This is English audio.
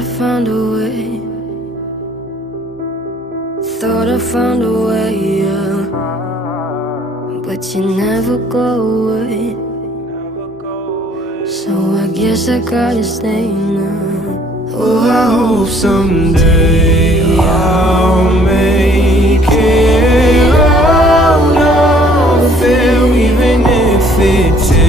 I found a way. Thought I found a way, yeah. But you never go away. So I guess I gotta stay now. Oh, I hope someday I'll make it out of here, even if it takes